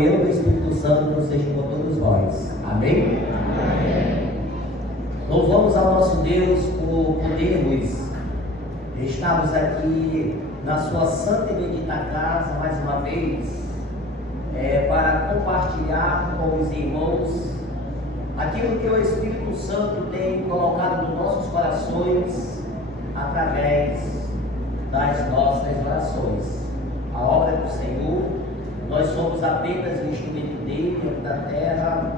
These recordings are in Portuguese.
comunhão do Espírito Santo seja com todos nós. Amém? Amém. Louvamos ao nosso Deus por podermos estarmos aqui na sua santa e bendita casa mais uma vez, para compartilhar com os irmãos aquilo que o Espírito Santo tem colocado nos nossos corações através das nossas orações. A obra do Senhor, nós somos apenas um instrumento dele aqui na terra,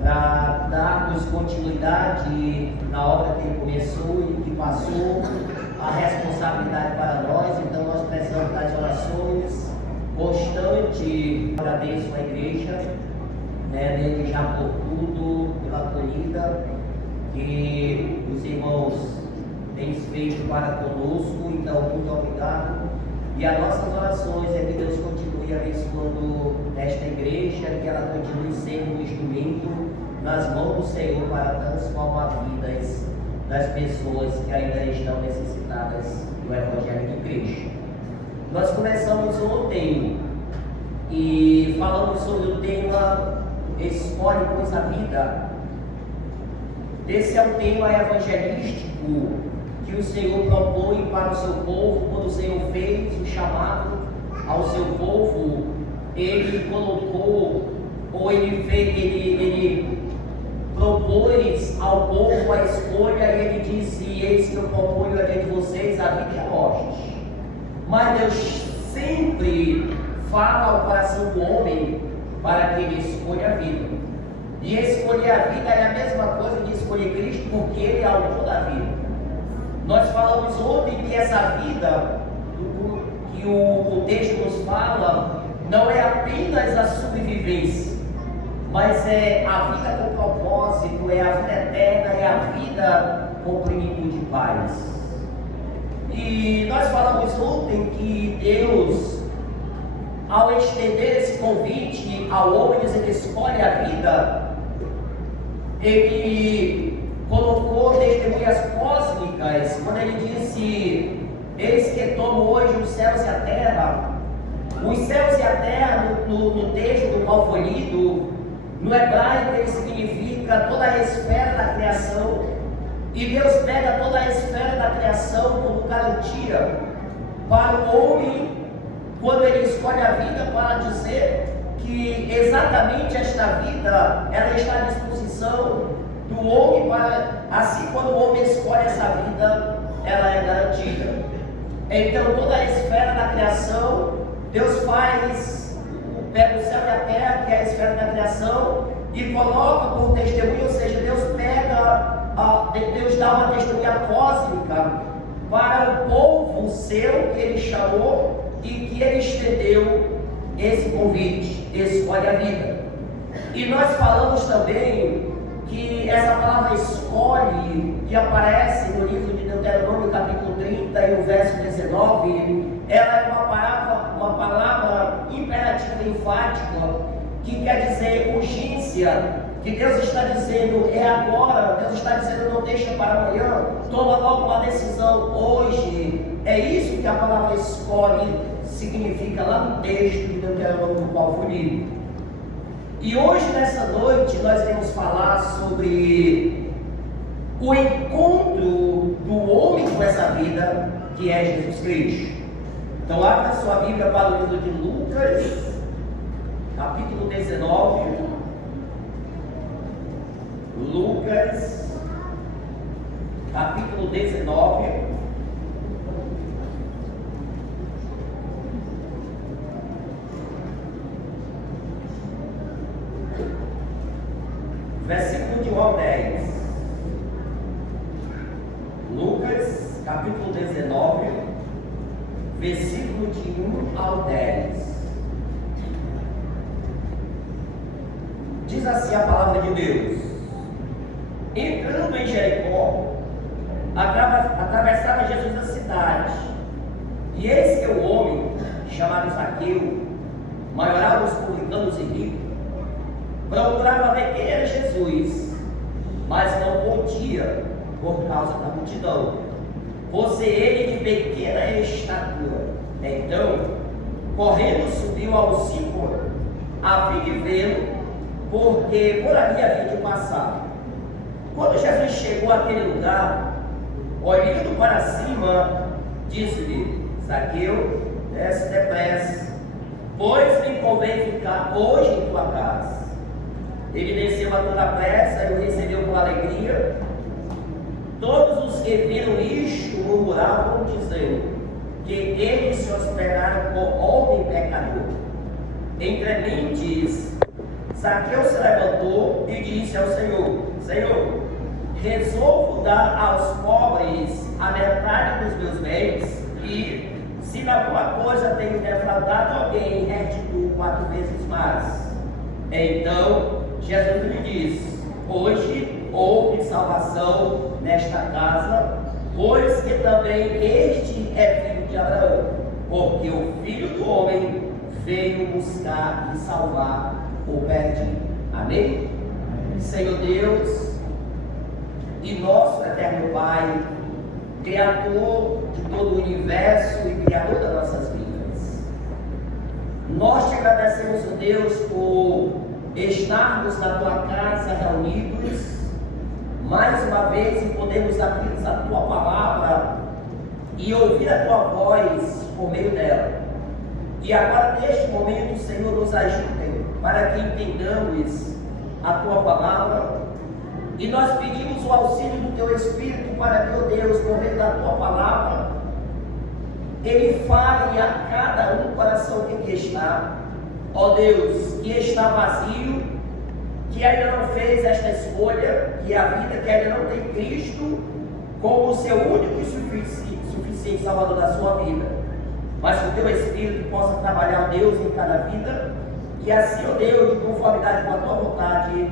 para darmos continuidade na obra que ele começou e que passou a responsabilidade para nós. Então nós precisamos das orações constantes. Agradeço a igreja, desde já por tudo, pela acolhida que os irmãos têm feito para conosco. Então muito obrigado. E as nossas orações é que Deus continue abençoando esta igreja, que ela continue sendo um instrumento nas mãos do Senhor para transformar vidas das pessoas que ainda estão necessitadas do Evangelho de Cristo. Nós começamos ontem e falamos sobre o tema Escolhe, pois, a vida. Esse é um tema evangelístico que o Senhor propõe para o seu povo. Quando o Senhor fez o chamado ao seu povo, ele colocou, ou ele propôs ao povo a escolha, e ele disse: eis que eu proponho a de vocês a vida e a morte. Mas Deus sempre fala ao coração do homem para que ele escolha a vida. E escolher a vida é a mesma coisa de escolher Cristo, porque ele é o autor da vida. Nós falamos ontem que essa vida que o texto nos fala não é apenas a sobrevivência, mas é a vida com propósito, é a vida eterna, é a vida com plenitude de paz. E nós falamos ontem que Deus, ao estender esse convite ao homem, dizer que escolhe a vida, ele colocou testemunhas cósmicas, quando ele disse: eis que tomo hoje os céus e a terra. Os céus e a terra, no texto do qual foi lido, no hebraico ele significa toda a esfera da criação. E Deus pega toda a esfera da criação como garantia para o homem, quando ele escolhe a vida, para dizer que exatamente esta vida ela está à disposição do homem, para assim, quando o homem escolhe essa vida, ela é garantida. Então toda a esfera da criação, Deus pega o céu e a terra, que é a esfera da criação, e coloca por testemunho, ou seja, Deus dá uma testemunha cósmica para o povo seu que ele chamou e que ele estendeu esse convite: escolhe a vida. E nós falamos também que essa palavra escolhe, que aparece no livro de Deuteronômio capítulo 30 e o verso 19, ela é uma palavra imperativa enfática, que quer dizer urgência, que Deus está dizendo é agora. Deus está dizendo não deixa para amanhã, toma logo uma decisão hoje. É isso que a palavra escolhe significa lá no texto de Deuteronômio do qual foi lido. E hoje, nessa noite, nós vamos falar sobre o encontro do homem com essa vida, que é Jesus Cristo. Então abra a sua Bíblia para o livro de Lucas, capítulo 19. Lucas, capítulo 19, versículo de 1 ao 10. Lucas, capítulo 19, versículo de 1 ao 10. Diz assim a palavra de Deus: entrando em Jericó, atravessava Jesus a cidade, e eis que o homem chamado Zaqueu, maioral dos publicanos e ricos, procurava ver quem era Jesus, mas não podia por causa da multidão, por ser ele de pequena estatura. Então, correndo, subiu ao sicômoro a fim de vê-lo, porque por ali havia de passar. Quando Jesus chegou àquele lugar, olhando para cima, disse-lhe: Zaqueu, desce depressa, pois me convém ficar hoje em tua casa. Ele desceu a toda pressa e o recebeu com alegria. Todos os que viram isto murmuravam, dizendo que eles se hospedaram com homem pecador. Entrementes, Zaqueu se levantou e disse ao Senhor: Senhor, resolvo dar aos pobres a metade dos meus bens, e se em alguma coisa tenho defraudado alguém, restituo 4 vezes mais. Então Jesus lhe disse: hoje houve salvação nesta casa, pois que também este é filho de Abraão, porque o Filho do Homem veio buscar e salvar o perdido. Amém? Senhor Deus e nosso eterno Pai, Criador de todo o universo e Criador das nossas vidas, nós te agradecemos, ó Deus, por estarmos na tua casa reunidos mais uma vez e podermos abrir a tua palavra e ouvir a tua voz por meio dela. E agora, neste momento, Senhor, nos ajude para que entendamos a tua palavra, e nós pedimos o auxílio do teu Espírito para que, ó Deus, por meio da tua palavra, ele fale a cada um coração que aqui está, ó Deus, que está vazio, que ainda não fez esta escolha, que a vida que ainda não tem Cristo como o seu único e suficiente Salvador da sua vida, mas que o teu Espírito possa trabalhar, ó Deus, em cada vida, e assim, ó Deus, de conformidade com a tua vontade,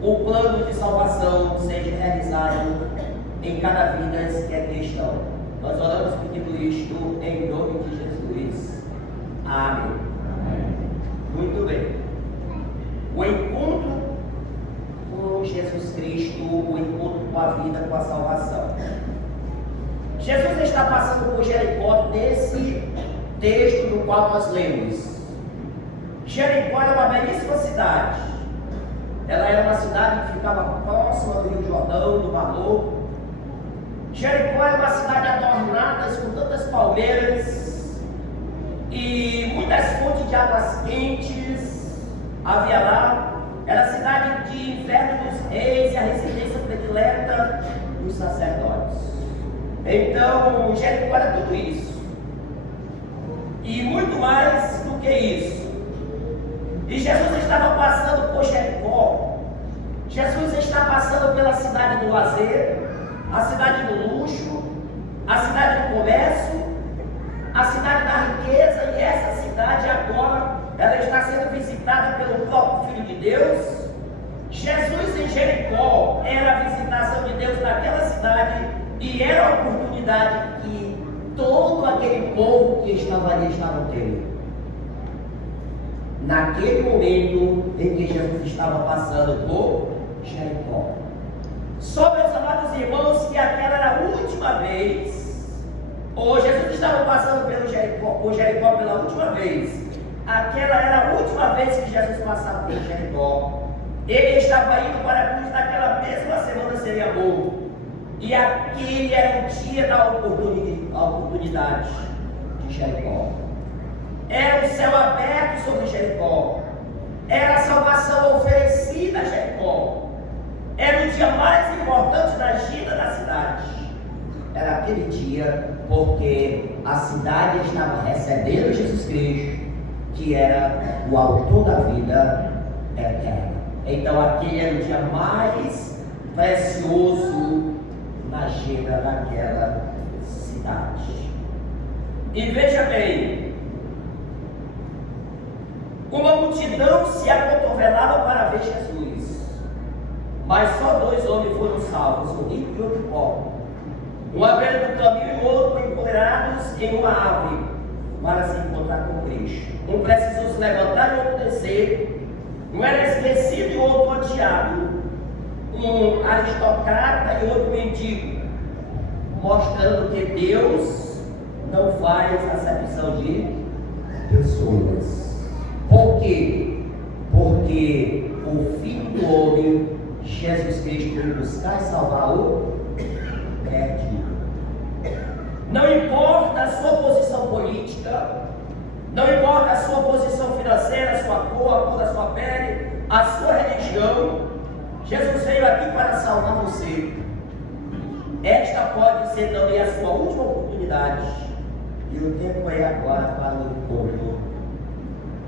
o plano de salvação seja realizado em cada vida que é cristão. Nós oramos pedindo isto em nome de Jesus. Amém. Muito bem. O encontro com Jesus Cristo, o encontro com a vida, com a salvação. Jesus está passando por Jericó nesse texto no qual nós lemos. Jericó era uma belíssima cidade. Ela era uma cidade que ficava próxima do Rio Jordão, do Mar Morto. Jericó era uma cidade adornada com tantas palmeiras e muitas fontes de águas quentes havia lá. Era a cidade de inverno dos reis e a residência predileta dos sacerdotes. Então, Jericó era tudo isso e muito mais do que isso. E Jesus estava passando por Jericó. Jesus está passando pela cidade do lazer, a cidade do luxo, a cidade do comércio, a cidade da riqueza, e essa cidade agora ela está sendo visitada pelo próprio Filho de Deus. Jesus em Jericó era a visitação de Deus naquela cidade, e era a oportunidade que todo aquele povo que estava ali estava tendo. Naquele momento em que Jesus estava passando por Jericó. Só, meus amados irmãos, que aquela era a última vez, ou Jesus estava passando por Jericó pela última vez. Aquela era a última vez que Jesus passava por Jericó. Ele estava indo para a cruz, naquela mesma semana seria morto. E aquele era o dia da oportunidade de Jericó. Era o céu aberto sobre Jericó. Era a salvação oferecida a Jericó. Era o dia mais importante da agenda da cidade. Era aquele dia porque a cidade estava recebendo Jesus Cristo, que era o autor da vida eterna. Então aquele era o dia mais precioso na agenda daquela cidade. E veja bem, uma multidão se acotovelava para ver Jesus, mas só 2 homens foram salvos, um rico e outro pobre. Um à beira do caminho e o outro empoeirados em uma árvore para se encontrar com Cristo. Um precisou se levantar e outro descer. Um era esquecido e o outro odiado. Um aristocrata e outro mendigo, mostrando que Deus não faz acepção de pessoas. Por quê? Jesus Cristo veio buscar e salvar o perdido. Não importa a sua posição política, não importa a sua posição financeira, a sua cor, a cor da sua pele, a sua religião, Jesus veio aqui para salvar você. Esta pode ser também a sua última oportunidade, e o tempo é agora para o encontro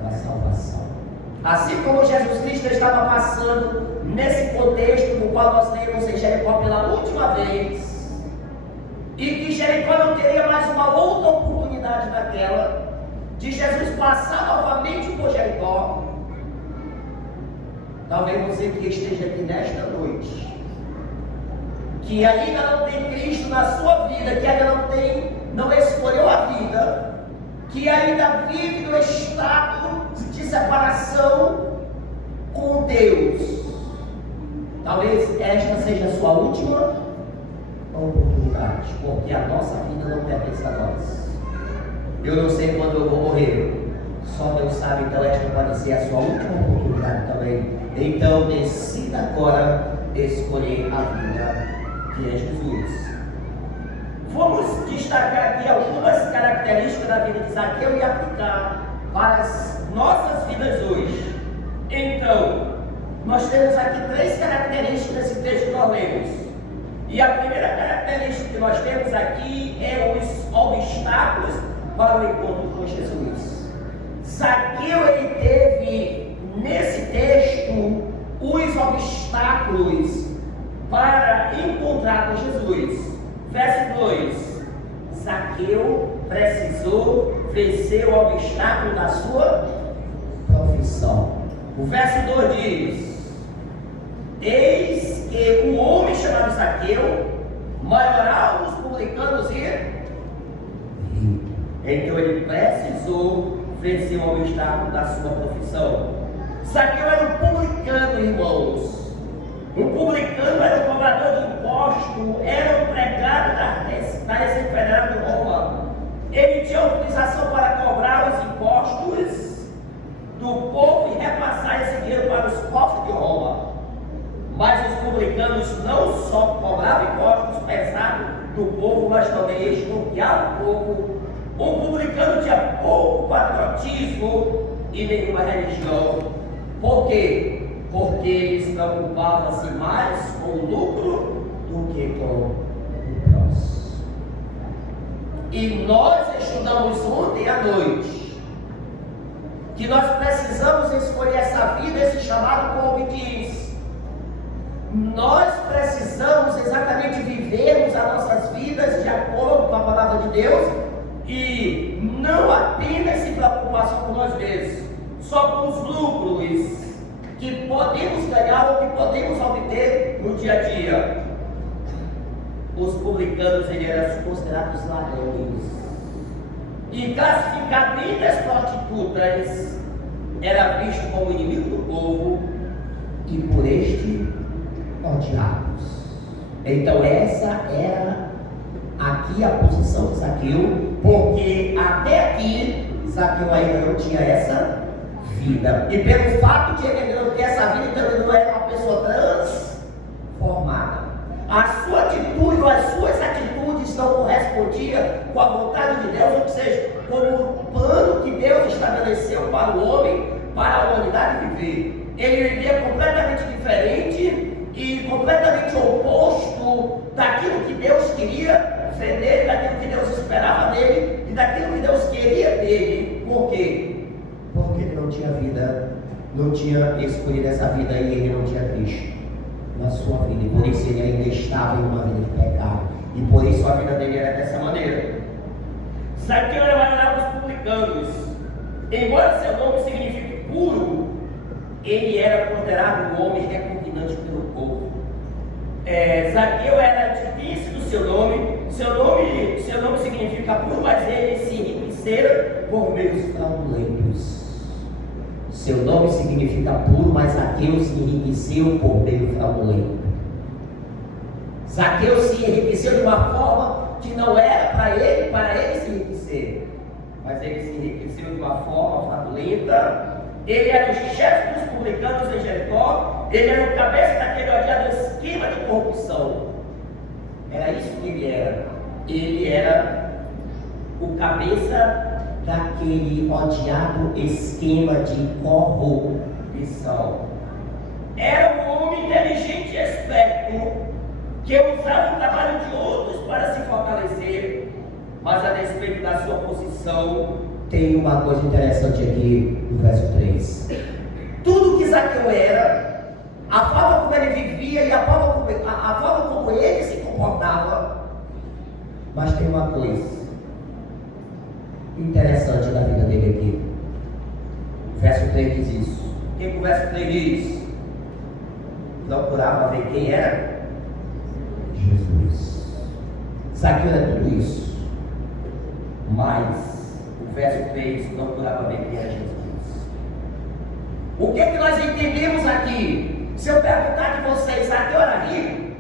da salvação. Assim como Jesus Cristo estava passando nesse contexto no qual nós lemos em Jericó pela última vez, e que Jericó não teria mais uma outra oportunidade daquela, de Jesus passar novamente por Jericó. Talvez você que esteja aqui nesta noite, que ainda não tem Cristo na sua vida, que ainda não escolheu a vida, que ainda vive no estado de separação com Deus, talvez esta seja a sua última oportunidade, porque a nossa vida não pertence a nós. Eu não sei quando eu vou morrer, só Deus sabe. Então esta pode ser a sua última oportunidade também. Então decida agora escolher a vida que é Jesus. Vamos destacar aqui algumas características da vida de Zaqueu e aplicar para as nossas vidas hoje. Então, nós temos aqui 3 características nesse texto que nós lemos. E a primeira característica que nós temos aqui é os obstáculos para o encontro com Jesus. Zaqueu, ele teve nesse texto os obstáculos para encontrar com Jesus. Verso 2: Zaqueu precisou vencer o obstáculo da sua profissão. O verso 2 diz: eis que um homem chamado Zaqueu, maioral dos publicanos e rico. Então ele precisou vencer o obstáculo da sua profissão. Zaqueu era um publicano, irmãos. O publicano era o cobrador de imposto, era o empregado da Receita Federal de Roma. Ele tinha autorização para cobrar os impostos do povo e repassar esse dinheiro para os cofres de Roma. Mas os publicanos não só cobravam impostos pesados do povo, mas também expropriavam o povo. O publicano tinha pouco patriotismo e nenhuma religião. Por quê? Porque eles preocupavam-se mais com o lucro do que com o próximo. E nós estudamos ontem à noite que nós precisamos escolher essa vida, esse chamado, como diz. Nós precisamos exatamente vivermos as nossas vidas de acordo com a palavra de Deus e não apenas se preocupar só com nós mesmos, só com os lucros que podemos ganhar ou que podemos obter no dia a dia. Os publicanos, eles eram considerados ladrões, e classificado entre as prostitutas, era visto como inimigo do povo e por este odiados. Então essa era aqui a posição de Zaqueu, porque até aqui Zaqueu ainda não tinha essa vida, e pelo fato de ele não ter essa vida, então ele não era uma pessoa transformada. A sua atitude ou as suas atitudes não correspondiam com a vontade de Deus, ou seja, com o plano que Deus estabeleceu para o homem, para a humanidade viver. Ele vivia completamente diferente e completamente oposto daquilo que Deus queria ver dele, daquilo que Deus esperava dele e daquilo que Deus queria dele. Por quê? Porque ele não tinha vida, não tinha escolhido essa vida e ele não tinha Cristo na sua vida, e por isso ele ainda estava em uma vida de pecado, e por isso a vida dele era dessa maneira. Zaqueu era maioral dos publicanos. Embora seu nome signifique puro, ele era considerado um homem repugnante pelo povo. Zaqueu era difícil do seu nome. Seu nome significa puro, mas ele se enriquecera por meios fraudulentos. Seu nome significa puro, mas Zaqueu se enriqueceu por meio fraudulento. Zaqueu se enriqueceu de uma forma que não era para ele se enriquecer, mas ele se enriqueceu de uma forma fraudulenta. Ele era o chefe dos publicanos em Jericó, ele era o cabeça daquele odiado que ele era? Ele era o cabeça daquele odiado esquema de corrupção. Era um homem inteligente e esperto, que usava o trabalho de outros para se fortalecer, mas a despeito da sua posição, tem uma coisa interessante aqui no verso 3. Tudo que Zaqueu era, a forma como ele vivia e a forma como ele se comportava, mas tem uma coisa interessante na vida dele aqui. O verso 3 diz isso. O que o verso 3 diz? Procurava ver quem era? Jesus. Zaqueu era tudo isso, mas o verso 3 procurava ver quem era Jesus. O que nós entendemos aqui? Se eu perguntar de vocês, Zaqueu era rico?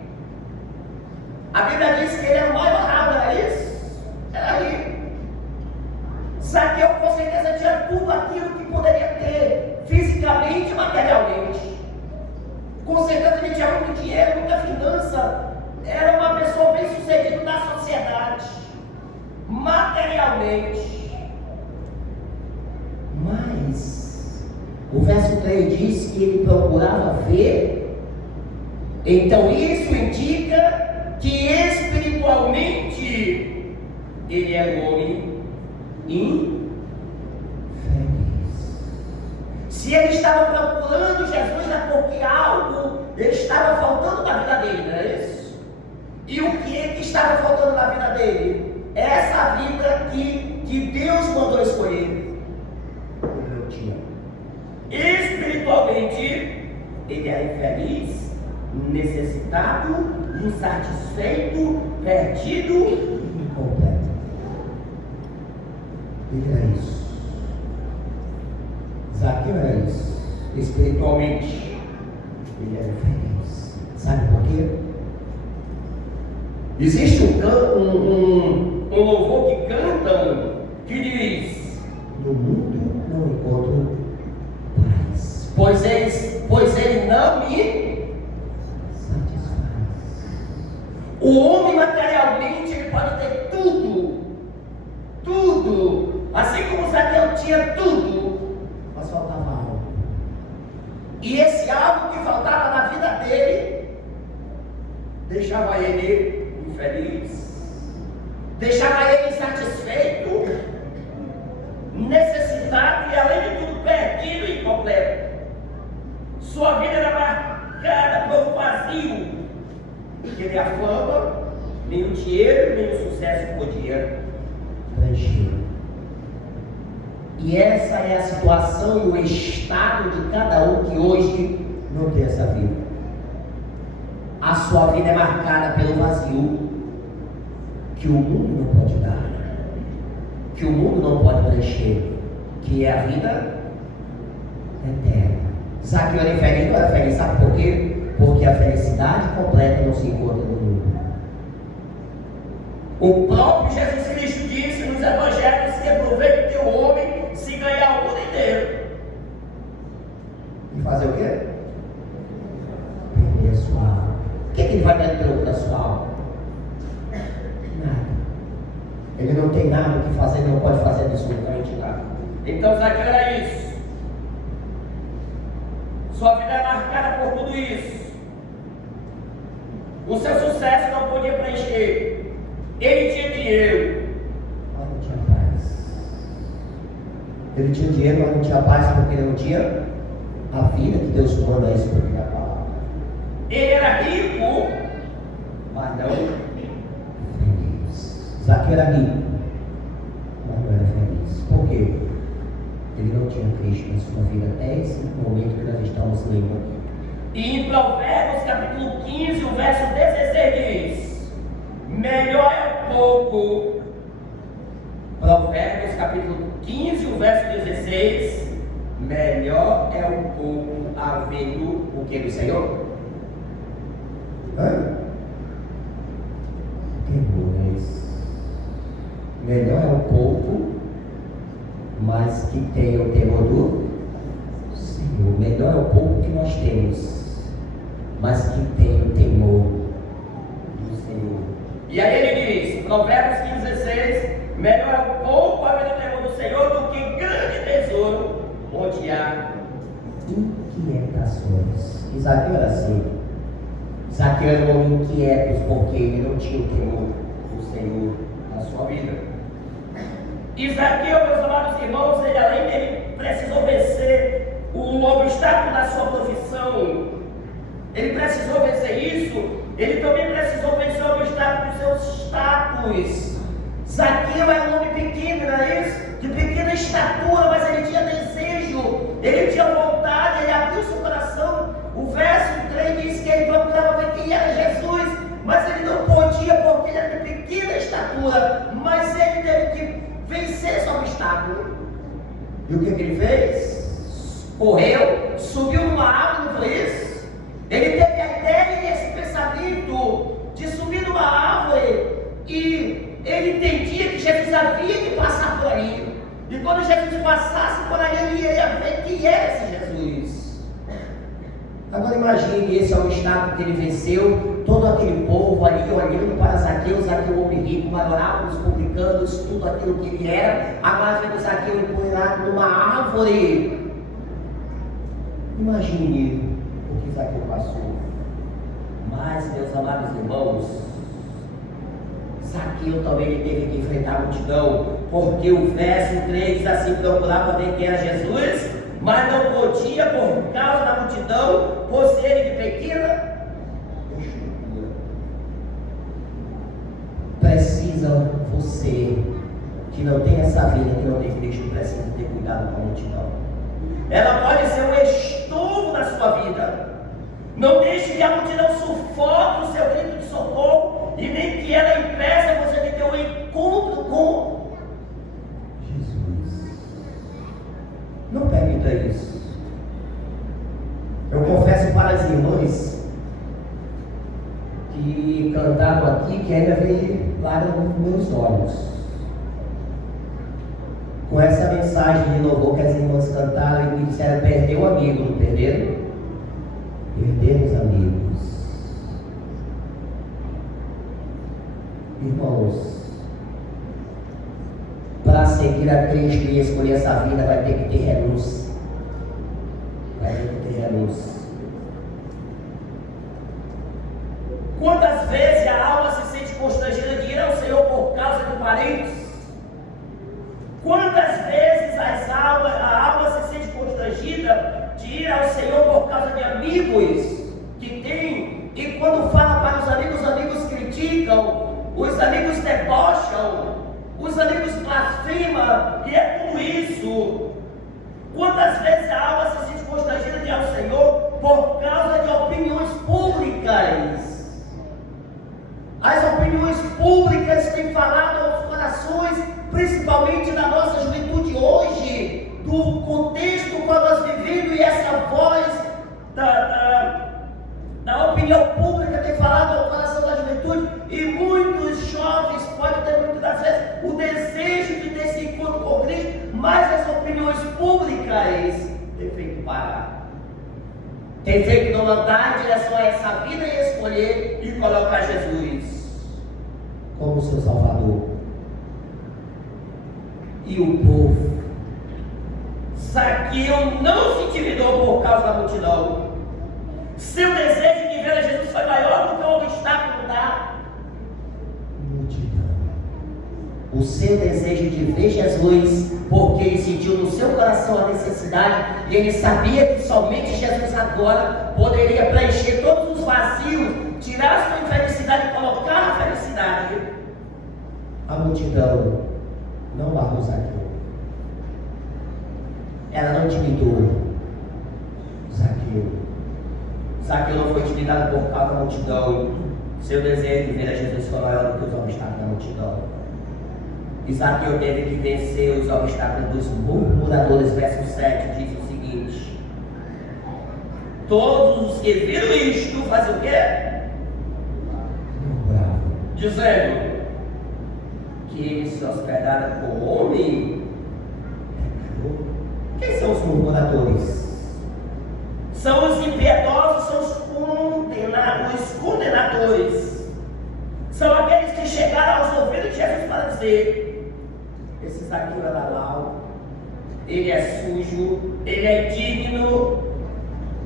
A Bíblia diz que ele era o mais honrado, era isso? Era rico. Zaqueu com certeza tinha tudo aquilo que poderia ter, fisicamente e materialmente. Com certeza ele tinha muito dinheiro, muita finança. Era uma pessoa bem sucedida na sociedade, materialmente. Mas o verso 3 diz que ele procurava ver. Então isso indica que espiritualmente ele era um homem infeliz. Se ele estava procurando Jesus é porque algo estava faltando na vida dele, não é isso? E o que é que estava faltando na vida dele? Essa vida que Deus mandou escolher. Ele não tinha. Espiritualmente, ele era infeliz, necessitado, insatisfeito, perdido e incompleto. Ele era isso. Zaqueu era isso. Espiritualmente, ele era infeliz. Sabe por quê? Existe um louvor que cantam que diz: no mundo não encontro paz, pois ele não me satisfaz. O homem materialmente ele pode ter tudo, assim como Zaqueu tinha tudo, mas faltava algo. E esse algo que faltava na vida dele deixava ele infeliz, deixava ele insatisfeito, necessitado e além de tudo perdido e incompleto. Sua vida era marcada por um vazio que nem a fama, nem o dinheiro, nem o sucesso podia preencher. E essa é a situação e o estado de cada um que hoje não tem essa vida. A sua vida é marcada pelo vazio que o mundo não pode dar, que o mundo não pode preencher, que é a vida eterna. Zaqueu era infeliz, não era feliz, sabe por quê? Porque a felicidade completa não se encontra no mundo. O próprio Jesus Cristo disse nos evangelhos que aproveita que o homem se ganhar o mundo inteiro e fazer o quê? Perder a sua alma. O que ele vai dar em troco da sua alma? Nada. Ele não tem nada o que fazer, não pode fazer absolutamente nada. Então Zaqueu era isso. Sua vida é marcada por tudo isso. O seu sucesso não podia preencher. Ele tinha dinheiro, mas não tinha paz. Ele tinha dinheiro, mas não tinha paz porque ele não tinha a vida que Deus manda isso porque é a palavra. Ele era rico, mas não feliz. Zaqueu era rico, mas não era feliz. Por quê? Ele não tinha Cristo na sua vida até esse momento que nós estamos lendo aqui. E em Provérbios capítulo 15, o verso 16 diz: melhor é o pouco. Provérbios capítulo 15, o verso 16: melhor é o pouco havendo o que do Senhor? Melhor é o pouco, mas que tenha o temor do Senhor. Melhor é o pouco que nós temos, mas que tenha o temor do Senhor. E aí ele diz, Provérbios 15:16, melhor é o pouco haver o temor do Senhor do que grande tesouro onde há inquietações. E Zaqueu era assim. Zaqueu era um homem inquieto porque ele não tinha o temor do Senhor na sua vida. E Zaqueu, meus amados irmãos, ele além dele precisou vencer o obstáculo da sua profissão, ele precisou vencer isso, ele também precisou vencer o obstáculo do seu status. Zaqueu era um homem pequeno, não é isso? De pequena estatura, mas ele tinha desejo, ele tinha vontade, ele abriu seu coração. O verso 3 diz que ele procurava ver quem era Jesus, mas ele não podia porque ele era de pequena estatura, mas ele teve que vencer esse obstáculo. E o que ele fez? Correu, subiu numa árvore, não foi isso? Ele teve a ideia e esse pensamento de subir numa árvore, e ele entendia que Jesus havia de passar por aí. E quando Jesus passasse por aí, ele ia ver quem era esse Jesus. Agora imagine esse obstáculo que ele venceu, todo aquele povo ali olhando para Zaqueu, Zaqueu homem rico, maiorava os publicanos, tudo aquilo que ele era. Agora vendo Zaqueu empoeirado numa árvore. Imagine o que Zaqueu passou. Mas, meus amados irmãos, Zaqueu também teve que enfrentar a multidão, porque o verso 3 diz assim: procurava ver quem era Jesus, mas não podia por causa da multidão, por ser de pequena estrutura. Precisa você, que não tem essa vida, que não tem Cristo, precisa ter cuidado com a multidão. Ela pode ser um estorvo na sua vida. Não deixe que a multidão sufoque o seu grito de socorro, e nem que ela impeça você de ter um encontro com Jesus. Não permita isso. Eu confesso para as irmãs que cantaram aqui que ainda veio lágrimas nos meus olhos com essa mensagem de louvor que as irmãs cantaram e disseram: perdeu o amigo, não perderam? Perderam os amigos. Irmãos, para seguir a Cristo e escolher essa vida, vai ter que ter renúncia. Vai ter que ter renúncia. Quantas vezes a alma se sente constrangida de ir ao Senhor por causa de parentes? Quantas vezes a alma se sente constrangida de ir ao Senhor por causa de amigos que tem, e quando fala para os amigos criticam, os amigos debocham, os amigos blasfemam, e é tudo isso. Quantas vezes a alma se sente constrangida de ir ao Senhor por causa de opiniões públicas? As opiniões públicas têm falado aos corações, principalmente na nossa juventude hoje, do contexto que nós vivemos, e essa voz da opinião pública tem falado ao coração da juventude, e muitos jovens podem ter muitas das vezes o desejo de ter esse encontro com Cristo, mas as opiniões públicas têm feito parar. Tem feito não andar em direção a essa vida e escolher e colocar Jesus como seu Salvador. E o povo, Zaqueu não se intimidou por causa da multidão. Seu desejo de ver a Jesus foi maior do que o obstáculo da multidão. O seu desejo de ver Jesus, porque ele sentiu no seu coração a necessidade, e ele sabia que somente Jesus agora poderia preencher todos os vazios, tirar a sua infelicidade e colocar a felicidade. A multidão não largou Zaqueu. Ela não intimidou Zaqueu. Zaqueu não foi intimidado por causa da multidão. Seu desejo de ver a Jesus foi maior do que os obstáculos da multidão. E Zaqueu teve que vencer os obstáculos dos murmuradores. Verso 7 diz o seguinte: todos os que viram isto fazem o quê? Bravo. Dizendo que eles se hospedaram com o homem. Quem são os murmuradores? São os impiedosos, são os condenadores. São aqueles que chegaram aos ouvidos de Jesus para dizer: esse Zaqueu é lalau, ele é sujo, ele é indigno.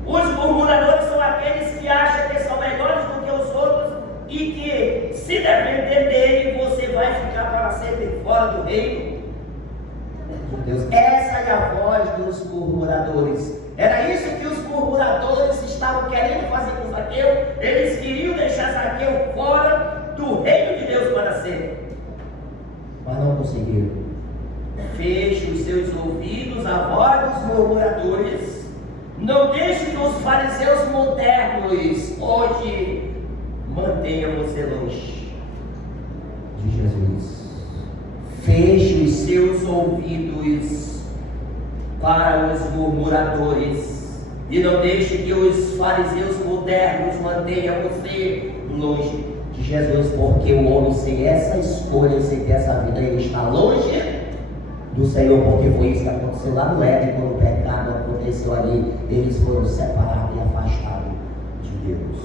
Os murmuradores são aqueles que acham que são melhores do que os outros e que, se depender dele, você vai ficar para sempre fora do reino de Deus. Essa é a voz dos murmuradores. Era isso que os murmuradores estavam querendo fazer com Zaqueu. Eles queriam deixar Zaqueu fora do reino de Deus para sempre, mas não conseguiram. Feche os seus ouvidos à voz dos murmuradores. Não deixe que os fariseus modernos hoje mantenham você longe de Jesus. Feche os seus ouvidos para os murmuradores e não deixe que os fariseus modernos mantenham você longe de Jesus, porque o homem sem essa escolha, sem ter essa vida, ele está longe do Senhor, porque foi isso que aconteceu lá no Éden, quando o pecado aconteceu ali, eles foram separados e afastados de Deus.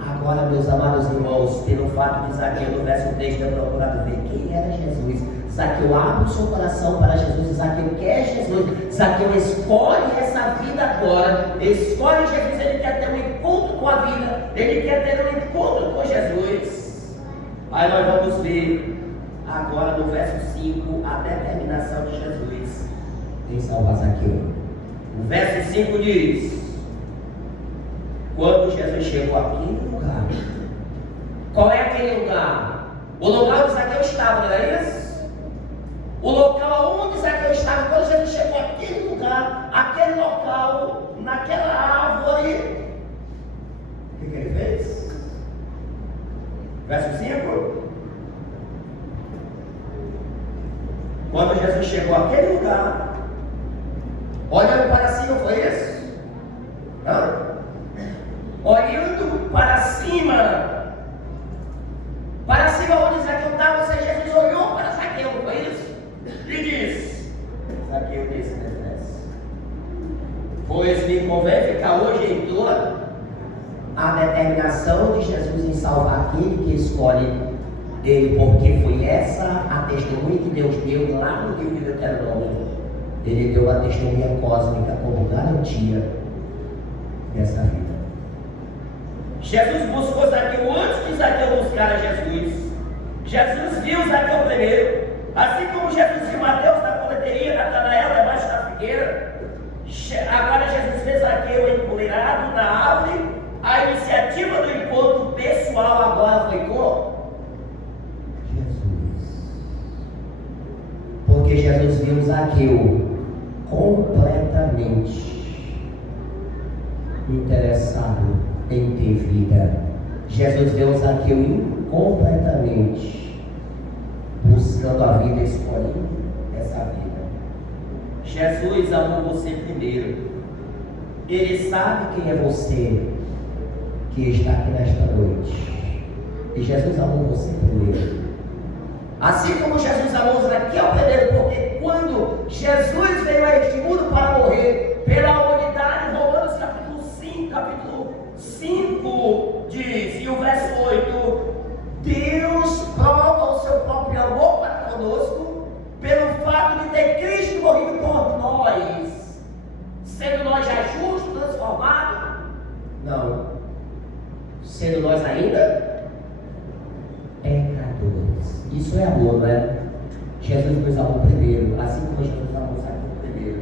Agora, meus amados irmãos, pelo fato de Zaqueu, no verso 3, ter procurado ver quem era Jesus, Zaqueu abre o seu coração para Jesus, Zaqueu quer Jesus, Zaqueu escolhe essa vida agora, escolhe Jesus, ele quer ter um encontro com a vida, ele quer ter um encontro com Jesus. Aí nós vamos ver agora no verso 5 a determinação de Jesus em salvar Zaqueu. O verso 5 diz: quando Jesus chegou àquele lugar, qual é aquele lugar? O lugar onde Zaqueu estava, não era isso? O local onde Zaqueu estava, quando Jesus chegou àquele lugar, aquele local, naquela árvore, o que ele fez? Verso 5: quando Jesus chegou àquele lugar, olhando para cima, foi isso? Não? Olhando para cima onde Zaqueu estava, Jesus olhou para Zaqueu, foi isso? E disse: Zaqueu, desce depressa, pois me convém ficar hoje em tua. A determinação de Jesus em salvar aquele que escolhe ele, porque foi essa a testemunha que Deus deu lá no livro de Deuteronômio. Ele deu a testemunha cósmica como garantia dessa vida. Jesus buscou Zaqueu antes de Zaqueu buscar a Jesus. Jesus viu Zaqueu primeiro, assim como Jesus viu Mateus na coleteria, Natanael debaixo da figueira. Agora Jesus fez Zaqueu empoleirado na árvore. A iniciativa do encontro pessoal agora foi com Jesus, porque Jesus viu Zaqueu completamente interessado em ter vida. Jesus viu Zaqueu completamente buscando a vida, escolhendo essa vida. Jesus amou você primeiro. Ele sabe quem é você que está aqui nesta noite. E Jesus amou você primeiro. Assim como Jesus amou Zaqueu primeiro, porque quando Jesus veio a este mundo para morrer pela humanidade, Romanos capítulo 5 diz, e o verso 8, Deus prova o seu próprio amor para conosco pelo fato de ter Cristo morrido por nós, sendo nós já justos, transformados? Não. Sendo nós ainda pecadores. Isso é amor, não é? Jesus nos amou primeiro, assim como Jesus amou Zaqueu primeiro.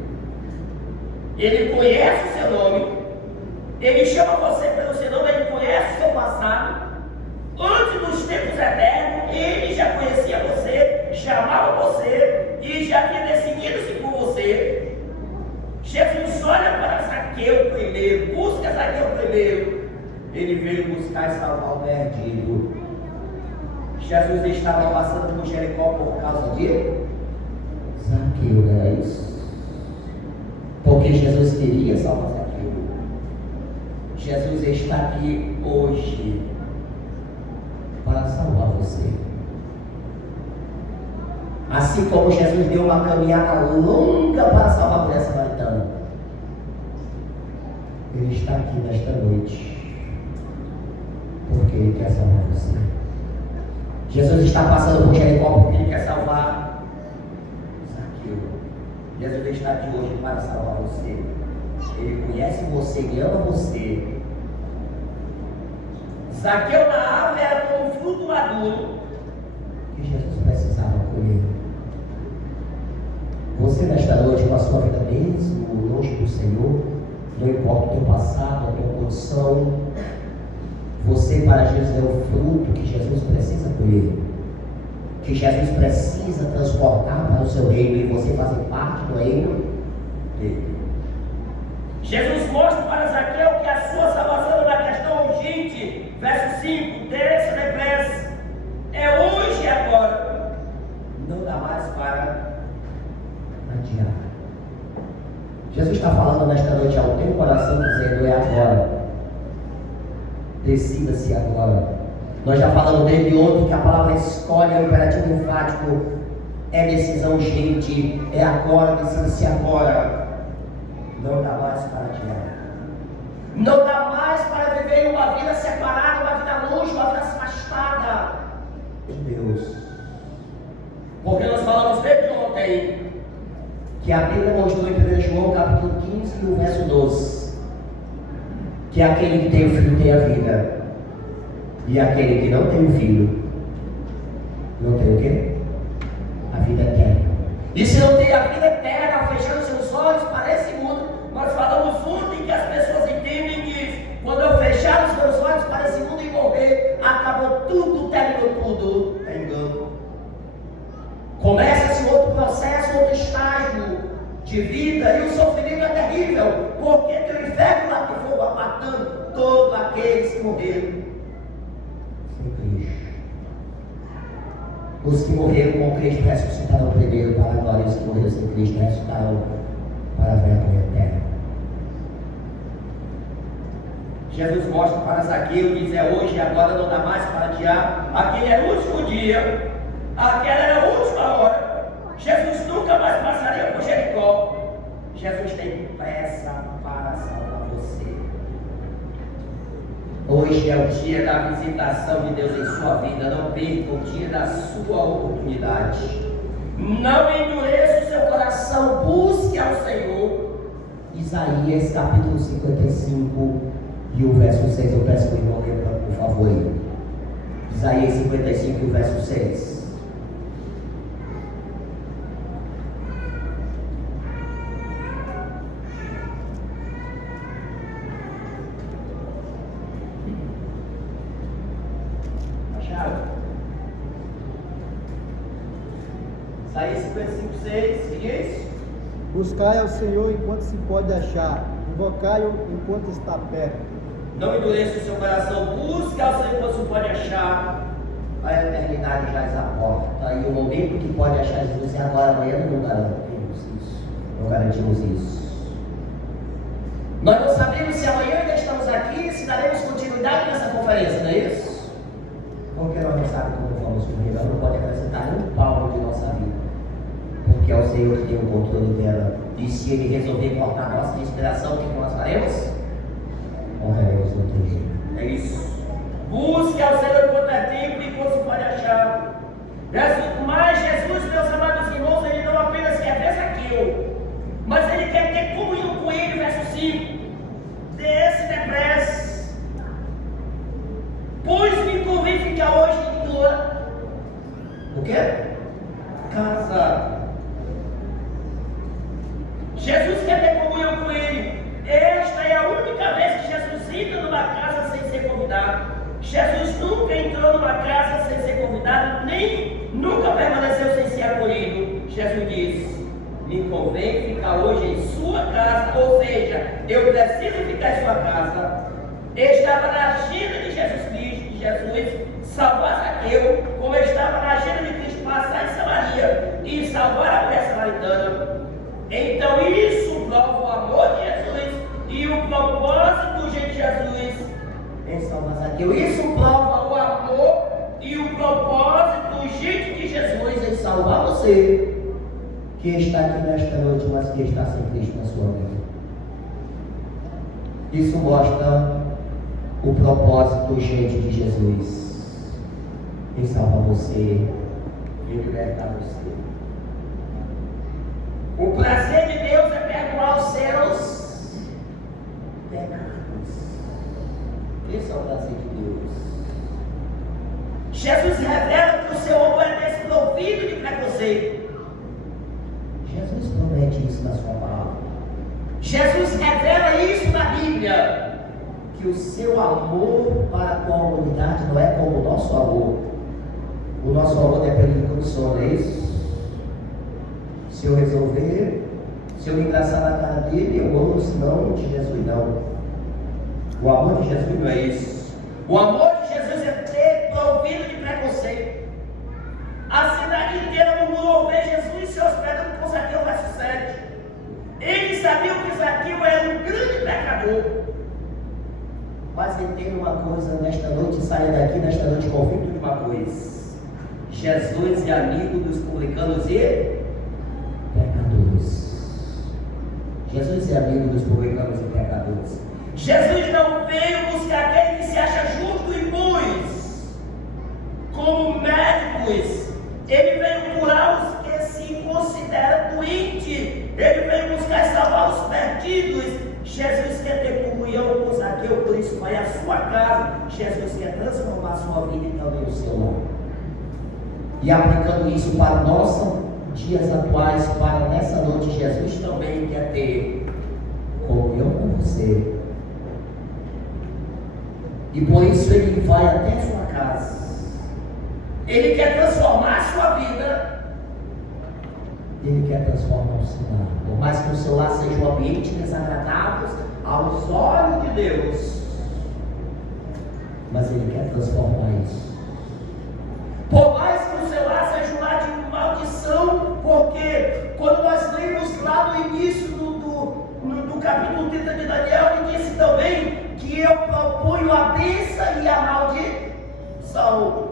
Ele conhece o seu nome, ele chama você pelo seu nome, ele conhece o seu passado. Antes dos tempos eternos, ele já conhecia você, já amava você e já tinha decidido-se por você. Jesus olha para Zaqueu primeiro, busca Zaqueu primeiro. Ele veio buscar e salvar o perdido. Jesus estava passando por Jericó por causa de Zaqueu, não é isso? Porque Jesus queria salvar Zaqueu. Jesus está aqui hoje para salvar você. Assim como Jesus deu uma caminhada longa para salvar a mulher samaritana, Ele está aqui nesta noite porque Ele quer salvar você. Jesus está passando por Jericó porque Ele quer salvar Zaqueu. Jesus está aqui hoje para salvar você. Ele conhece você, Ele ama você. Zaqueu na árvore era como um fruto maduro que Jesus precisava colher. Você nesta noite, com a sua vida mesmo longe do Senhor, não importa o teu passado, a tua condição, você para Jesus é o fruto que Jesus precisa colher, que Jesus precisa transportar para o seu reino e você fazer parte do reino dele. Jesus mostra para Zaqueu que a sua salvação na questão urgente, verso 5, desce depressa, é hoje e agora, não dá mais para adiar. Jesus está falando nesta noite ao teu coração, dizendo: é agora, decida-se agora. Nós já falamos desde ontem que a palavra escolhe é um imperativo enfático, é decisão urgente, é agora, decida-se agora. Não dá mais para adiar. Não dá mais para viver uma vida separada, uma vida longe, uma vida afastada de Deus. Porque nós falamos desde ontem que a Bíblia mostrou em 1 João capítulo 15 e o verso 12, que aquele que tem o filho tem a vida, e aquele que não tem o filho não tem o quê? A vida eterna. E se não tem a vida eterna, fechando seus olhos para esse mundo, nós falamos ontem que as pessoas entendem que quando eu fechar os meus olhos para esse mundo e morrer, acabou tudo, terminou tudo. É engano. Começa-se outro processo, outro estágio de vida, e o sofrimento é terrível, porque tem o inferno lá de fogo matando todos aqueles que morreram sem Cristo. Os que morreram com Cristo ressuscitarão primeiro para a glória, e os que morreram sem Cristo ressuscitarão para a vergonha eterna. Jesus mostra para Zaqueu, diz: é hoje e agora, não dá mais para adiar. Aquele era o último dia, aquela era a última hora. Jesus nunca mais passaria por Jericó. Jesus tem pressa para salvar você. Hoje é o dia da visitação de Deus em sua vida. Não perca o dia da sua oportunidade. Não endureça o seu coração, busque ao Senhor. Isaías capítulo 55 e o verso 6. Eu peço que o irmão leia, por favor, aí. Isaías 55 e o verso 6. Isaías 55, 6, que diz? Buscai ao Senhor enquanto se pode achar, invocai-o enquanto está perto. Não endureça o seu coração, busque ao Senhor enquanto se pode achar. A eternidade já está à porta, e o momento que pode achar Jesus é agora, amanhã não garantimos isso. Não garantimos isso. Nós não sabemos se amanhã ainda estamos aqui, se daremos continuidade nessa conferência, não é isso? Porque nós não sabemos como vamos morrer, nós não podemos acrescentar um palmo de nossa vida, porque é o Senhor que tem o controle dela. E se Ele resolver cortar a nossa respiração, o que nós faremos? Morreremos no outro dia. É isso. Busque ao Senhor enquanto é tempo e enquanto se pode achar. Mas Jesus, meus amados irmãos, Ele não apenas quer ver Zaqueu, mas Ele quer ter comunhão com Ele, verso 5. Desce depressa, pois me convém ficar hoje em tua O quê? casa. Jesus quer ter comunhão com Ele. Esta é a única vez que Jesus entra numa casa sem ser convidado. Jesus nunca entrou numa casa sem ser convidado, nem nunca permaneceu sem ser acolhido. Jesus disse: me convém ficar hoje em sua casa, ou seja, eu preciso ficar em sua casa. Estava na agenda de Jesus Cristo, de Jesus, salvar Zaqueu, como estava na agenda de Cristo passar em Samaria e salvar a mulher samaritana. Então isso prova o amor de Jesus e o propósito de Jesus Em salvar Zaqueu. Isso prova o amor e o propósito urgente de Jesus em salvar você, que está aqui nesta noite, mas que está sem Cristo na sua vida. Isso mostra O propósito urgente de Jesus em salvar você e libertar você. O prazer de Deus é perdoar os seus Pecados. Esse é o prazer de Deus. Jesus revela que o seu amor é desprovido de preconceito. Jesus promete isso na sua palavra. Jesus revela isso na Bíblia. Que o seu amor para com a humanidade não é como o nosso amor. O nosso amor depende de condições, não é isso? Se eu resolver, se eu me engraçar na cara dele, eu amo, senão de Jesus não. O amor de Jesus não é isso. O amor de Jesus é desprovido de preconceito. A cidade inteira murmurou ver Jesus se hospedando com Zaqueu, verso 7. Eles sabiam que Zaqueu era um grande pecador. Mas entenda uma coisa, nesta noite, saia daqui, nesta noite, convicto de uma coisa: Jesus é amigo dos publicanos e pecadores. Jesus é amigo dos publicanos e pecadores. Jesus não veio buscar aquele que se acha justo e bons, como médicos. Ele veio curar os que se consideram doentes. Ele veio buscar salvar os perdidos. Jesus quer ter comunhão com Zaqueu, por isso vai à sua casa. Jesus quer transformar a sua vida e também o seu lar. E aplicando isso para nossos dias atuais, para nessa noite, Jesus também quer ter comunhão com você. E por isso ele vai até a sua casa. Ele quer transformar a sua vida. Ele quer transformar o seu lar. Por mais que o seu lar seja um ambiente desagradável aos olhos de Deus, mas ele quer transformar isso. Por mais que o seu lar seja um lar de maldição, porque quando nós lemos lá no início do capítulo 30 de Daniel, ele disse também que eu proponho a bênção e a maldição.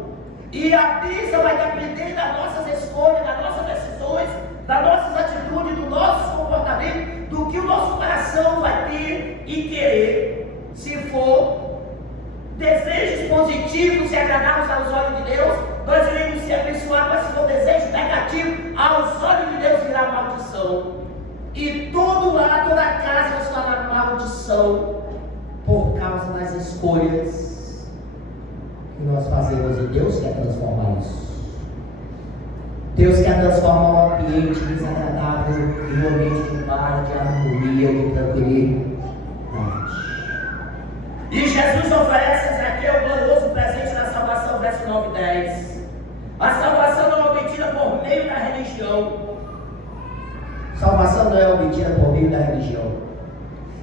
E a bênção vai depender das nossas escolhas, das nossas decisões, das nossas atitudes, do nosso comportamento, do que o nosso coração vai ter e querer. Se for desejos positivos e agradáveis aos olhos de Deus, nós iremos ser abençoados, mas se for desejo negativo, aos olhos de Deus virá maldição. E todo lar, toda casa está na maldição por causa das escolhas que nós fazemos, e Deus quer transformar isso. Deus quer transformar um ambiente desagradável em um ambiente de paz, de harmonia, de tranquilidade. E Jesus oferece a Zaqueu o glorioso presente da salvação, verso 9 e 10. A salvação não é obtida por meio da religião. Salvação não é obtida por meio da religião.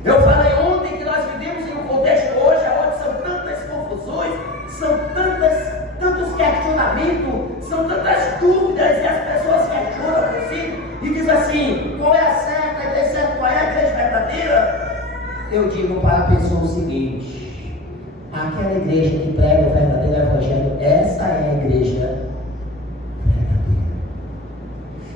Eu falei ontem que nós vivemos em um contexto hoje, onde são tantas confusões, são tantos questionamentos, são tantas dúvidas, e as pessoas questionam por si e dizem assim: qual é a certa, a igreja certa, qual é a igreja verdadeira? Eu digo para a pessoa o seguinte: aquela igreja que prega o verdadeiro evangelho, essa é a igreja verdadeira.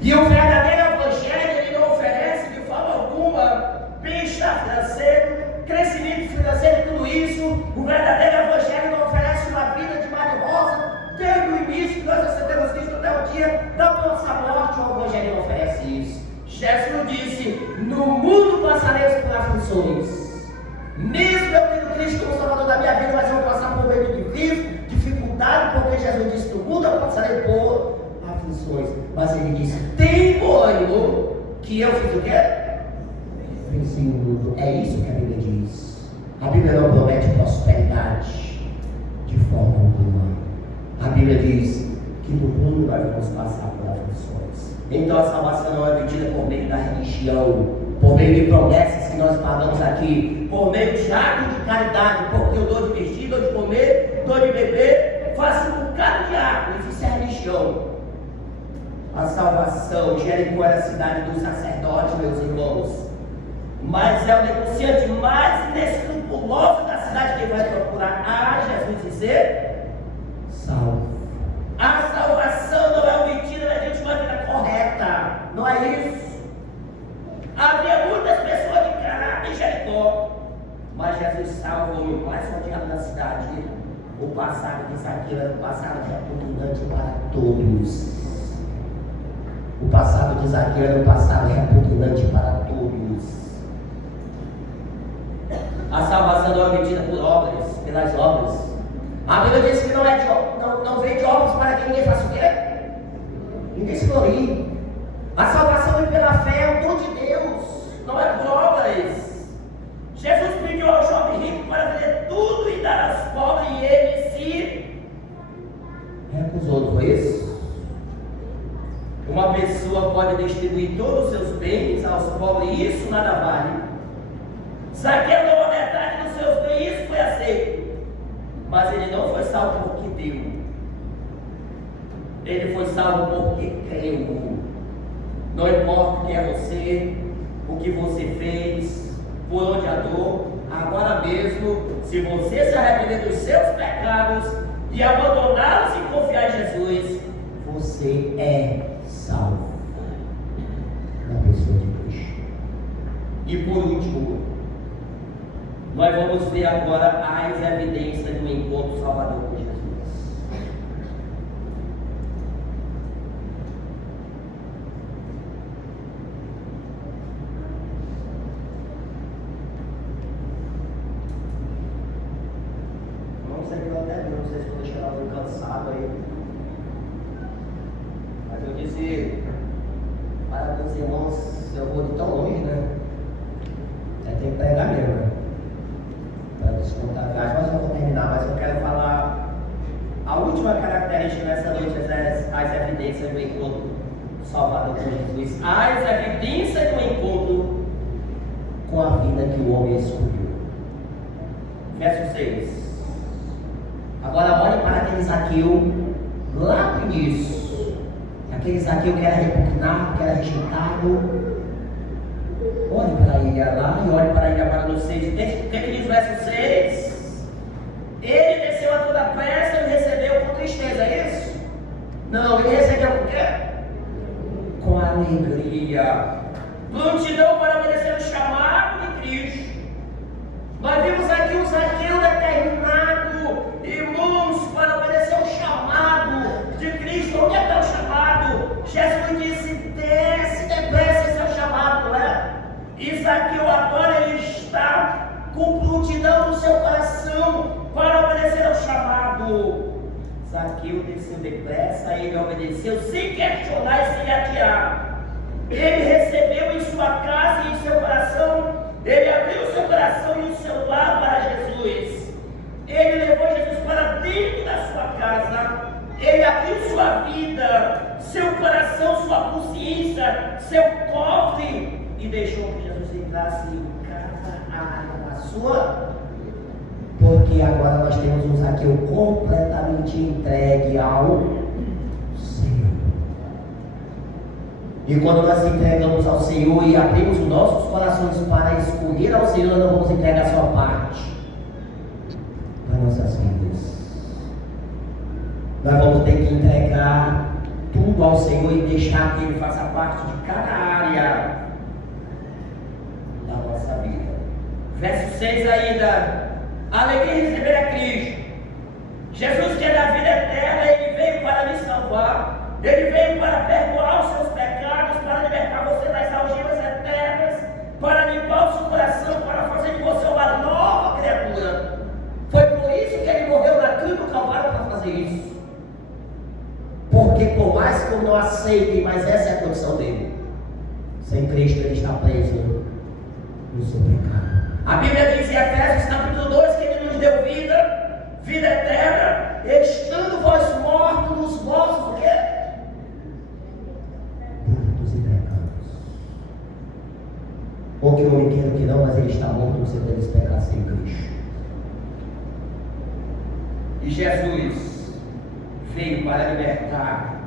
E o verdadeiro evangelho, ele não oferece de forma alguma bem-estar financeiro, crescimento financeiro e tudo isso. O verdadeiro evangelho não oferece uma vida de mar de rosa, desde o início que nós recebemos Cristo até o dia da nossa morte. O evangelho não oferece isso. Jesus disse: no mundo passaremos por aflições. Mesmo eu tendo Cristo como Salvador da minha vida, mas eu vou passar por meio de crise, dificuldade, porque Jesus disse: no mundo eu passarei por aflições. Mas ele disse: tem bom ânimo, que eu fiz o quê? Venci o mundo. É isso que a Bíblia diz. A Bíblia não promete prosperidade de forma alguma. A Bíblia diz que no mundo nós vamos passar por aflições. Então a salvação não é medida por meio da religião, por meio de promessas que nós pagamos aqui, por meio de atos de caridade, porque eu dou de vestir, dou de comer, dou de beber, faço um bocado de atos. Isso é religião. A salvação, Jericó era a cidade dos sacerdotes, meus irmãos, mas é o negociante mais inescrupuloso da cidade que vai procurar a Jesus dizer: salvo. A salvação não é obtida mediante uma vida correta, não é isso. Havia muitas pessoas de caráter em Jericó, Mas Jesus salva o homem mais odiado da cidade. O passado de Zaqueu era um passado repugnante para todos. O passado de Zaqueu era um passado repugnante para todos. A salvação não é obtida por obras, pelas obras. A Bíblia diz que não vem de obras para que ninguém faça o quê? Ninguém se glorie. A salvação vem pela fé, é o dom de Deus, não é por obras. Jesus pediu ao jovem rico para vender tudo e dar aos pobres, e ele se recusou, não foi isso? Uma pessoa pode distribuir todos os seus bens aos pobres, e isso nada vale. Zaqueu doou metade dos seus bens, isso foi aceito. Mas ele não foi salvo porque deu. Ele foi salvo porque creu. Não importa quem é você, o que você fez, por onde andou, agora mesmo, se você se arrepender dos seus pecados e abandoná-los e confiar em Jesus, você é salvo na pessoa de Cristo. E por último, nós vamos ver agora as evidências do encontro salvador com Jesus. Não sei que eu até vi, não sei se vou deixar alguém cansado aí. Mas eu disse para meus irmãos, se eu vou de tão longe, né? Tem que pregar mesmo, né? Para descontar a viagem, mas eu vou terminar, mas eu quero falar a última característica nessa noite, as evidências do encontro do Salvador com Jesus, as evidências do encontro com a vida que o homem escolheu. Verso 6. Agora olhe para aquele Zaqueu lá no início, aquele Zaqueu que era repugnado, que era rejeitado. Olhe para ele lá e olhe para ele agora no 6. O que diz o verso 6? Ele desceu a toda pressa e recebeu com tristeza, é isso? Não, ele recebeu com quê? Com alegria. Prontidão para obedecer o chamado de Cristo. Nós vimos aqui o Zaqueu determinado, irmãos, para obedecer o chamado de Cristo. Onde é que está o chamado? Jesus disse: desce depressa, esse é o chamado, não é? E Zaqueu agora ele está com prontidão no seu coração para obedecer ao chamado. Zaqueu desceu depressa, ele obedeceu sem questionar e sem adiar. Ele recebeu em sua casa e em seu coração, ele abriu o seu coração e o seu lar para Jesus. Ele levou Jesus para dentro da sua casa, ele abriu sua vida, seu coração, sua consciência, seu cofre, e deixou que Jesus entrasse em cada área da sua. Porque agora nós temos um Zaqueu completamente entregue ao Senhor. E quando nós entregamos ao Senhor e abrimos os nossos corações para escolher ao Senhor, nós vamos entregar a sua parte para nossas vidas. Nós vamos ter que entregar tudo ao Senhor e deixar que Ele faça parte de cada área da nossa vida. Verso 6 ainda. A alegria de receber a Cristo. Jesus, que é da vida eterna, Ele veio para me salvar. Ele veio para perdoar os seus pecados, para libertar você das algemas eternas, para limpar o seu coração, para fazer de você uma nova criatura. Foi por isso que Ele morreu na cruz do Calvário, para fazer isso. Porque por mais que eu não aceite, mas essa é a condição dele. Sem Cristo ele está preso no seu pecado. A Bíblia diz em Efésios capítulo 2 que Ele nos deu vida eterna, estando vós mortos nos vossos o quê? Delitos e pecados. Ou que o homem queira que não, mas ele está morto no seu deles pecados sem Cristo. E Jesus veio para libertar